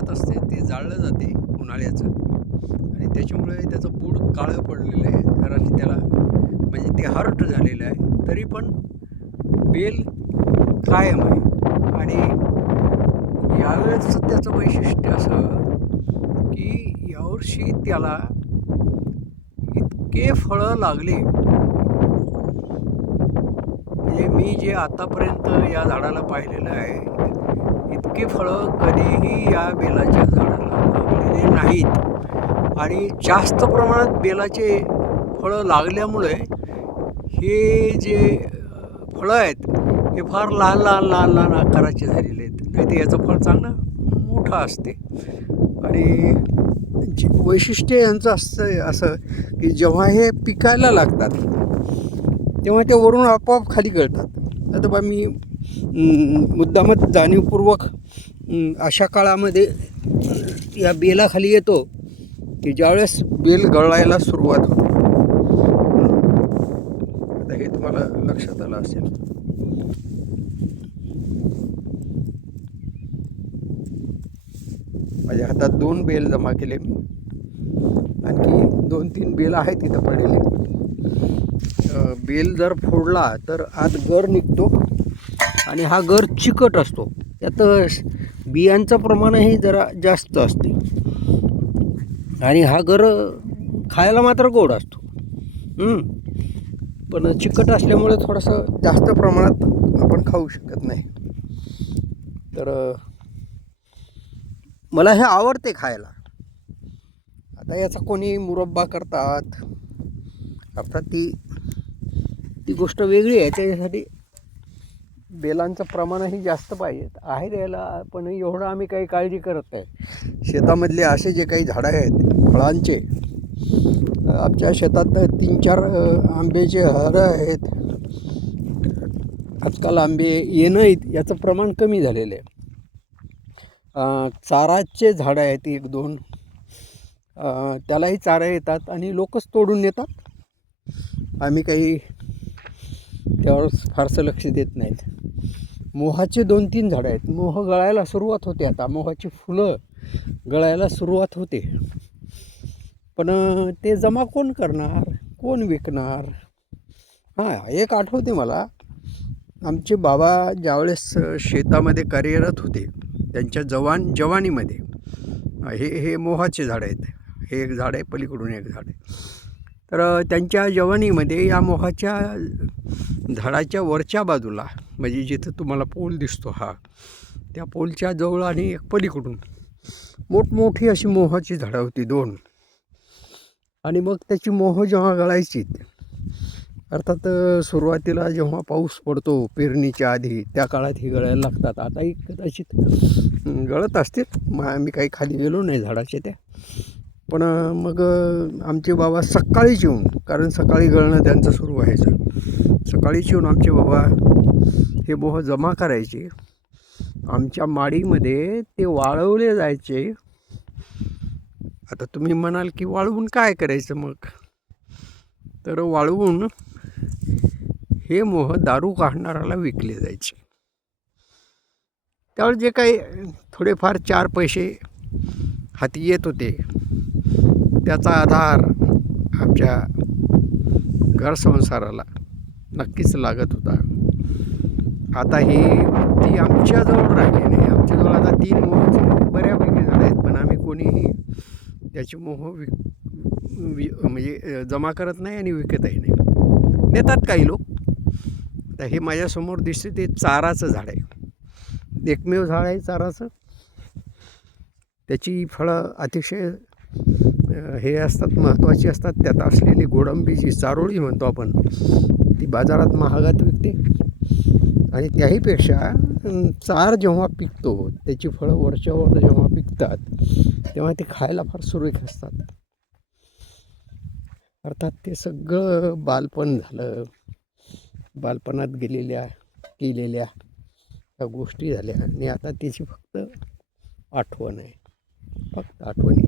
गवत असते ते जाळलं जाते उन्हाळ्याचं आणि त्याच्यामुळे त्याचं बूड काळं पडलेलं आहे. जराशी त्याला म्हणजे ते हर्ट झालेलं आहे. तरी पण बेल कायम आहे. आणि यावेळेस त्याचं वैशिष्ट्य असं की यावर्षी त्याला इतके फळं लागले म्हणजे मी जे आतापर्यंत या झाडाला पाहिलेलं आहे इतके फळं कधीही या बेलाच्या झाडाला लागलेले नाहीत. आणि जास्त प्रमाणात बेलाचे फळं लागल्यामुळे हे जे फळं आहेत हे फार लहान लहान लहान लहान आकाराचे झालेले आहेत. नाही तर याचं फळ चांगलं मोठं असते. आणि वैशिष्ट्य यांचं असं की जेव्हा हे पिकायला लागतात तेव्हा ते वरून आपोआप खाली गळतात. आता बा मी मुद्दामच जाणीवपूर्वक अशा काळामध्ये या बेलाखाली येतो की ज्यावेळेस बेल गळायला सुरुवात होते. आता हे तुम्हाला लक्षात आलं असेल. माझ्या हातात 2 बेल जमा केले मी. आणखी 2-3 बेल आहेत तिथं पडलेले. बेल जर फोडला तर आत गर निघतो आणि हा गर चिकट असतो. त्यात बियांचं प्रमाणही जरा जास्त असते आणि हा गर खायला मात्र गोड असतो. पण चिकट असल्यामुळे थोडंसं जास्त प्रमाणात आपण खाऊ शकत नाही. तर मला हे आवडते खायला. आता याचा कोणी मुरब्बा करतात अर्थात ती गोष्ट वेगळी आहे. त्याच्यासाठी बेलांचं प्रमाणही जास्त पाहिजे आहे द्यायला. पण एवढं आम्ही काही काळजी करत नाही. शेतामधले असे जे काही झाडं आहेत फळांचे आमच्या शेतात 3-4 आंब्याचे हारं आहेत. आजकाल आंबे येणं याचं प्रमाण कमी झालेलं आहे. चाराचे झाडं आहेत 1-2 त्यालाही चारा येतात आणि लोकच तोडून नेतात. आम्ही काही त्यावर फारसं लक्ष देत नाहीत. मोहाचे 2-3 झाडं आहेत. मोह गळायला सुरुवात होते. आता मोहाची फुलं गळायला सुरुवात होते. पण ते जमा कोण करणार, कोण विकणार? एक आठवते मला. आमचे बाबा ज्यावेळेस शेतामध्ये कार्यरत होते त्यांच्या जवानीमध्ये हे मोहाचे झाड आहेत. हे एक झाड आहे, पलीकडून एक झाड आहे. तर त्यांच्या जवानीमध्ये या मोहाच्या झाडाच्या वरच्या बाजूला म्हणजे जिथं तुम्हाला पोल दिसतो त्या पोलच्या जवळ आणि एक पलीकडून मोठमोठी अशी मोहाची झाडं होती 2. आणि मग त्याची मोह जेव्हा गळायची अर्थात सुरुवातीला जेव्हा पाऊस पडतो पेरणीच्या आधी त्या काळात ही गळायला लागतात. आताही कदाचित गळत असतील. आम्ही काही खाली गेलो नाही झाडाच्या त्या. पण मग आमचे बाबा सकाळीच येऊन, कारण सकाळी गळणं त्यांचं सुरू व्हायचं, सकाळीच येऊन आमचे बाबा हे मोह जमा करायचे. आमच्या माडीमध्ये ते वाळवले जायचे. आता तुम्ही म्हणाल की वाळवून काय करायचं मग? तर वाळवून हे मोह दारू काढणाऱ्याला विकले जायचे. त्यावर जे काही थोडेफार 4 पैसे हाती येत होते त्याचा आधार आमच्या घरसंसाराला नक्कीच लागत होता. आता ती आमच्याजवळ राहिली नाही. आमच्याजवळ आता 3 मोहाचे बऱ्यापैकी झाडं आहेत. पण आम्ही कोणीही त्याचे मोह म्हणजे जमा करत नाही आणि विकतही नाही. नेतात काही लोक. तर हे माझ्यासमोर दिसते ते चाराचं झाड आहे. एकमेव झाड आहे चाराचं. त्याची फळं अतिशय हे असतात, महत्त्वाची असतात. त्यात असलेली गोडंबीची चारोळी म्हणतो आपण, ती बाजारात महागात विकते. आणि त्याहीपेक्षा चार जेव्हा पिकतो त्याची फळं वरच्यावर जेव्हा पिकतात तेव्हा ते खायला फार सुरेख असतात. अर्थात ते सगळं बालपण झालं. बालपणात केलेल्या त्या गोष्टी झाल्या आणि आता त्याची फक्त आठवण आहे, फक्त आठवणी.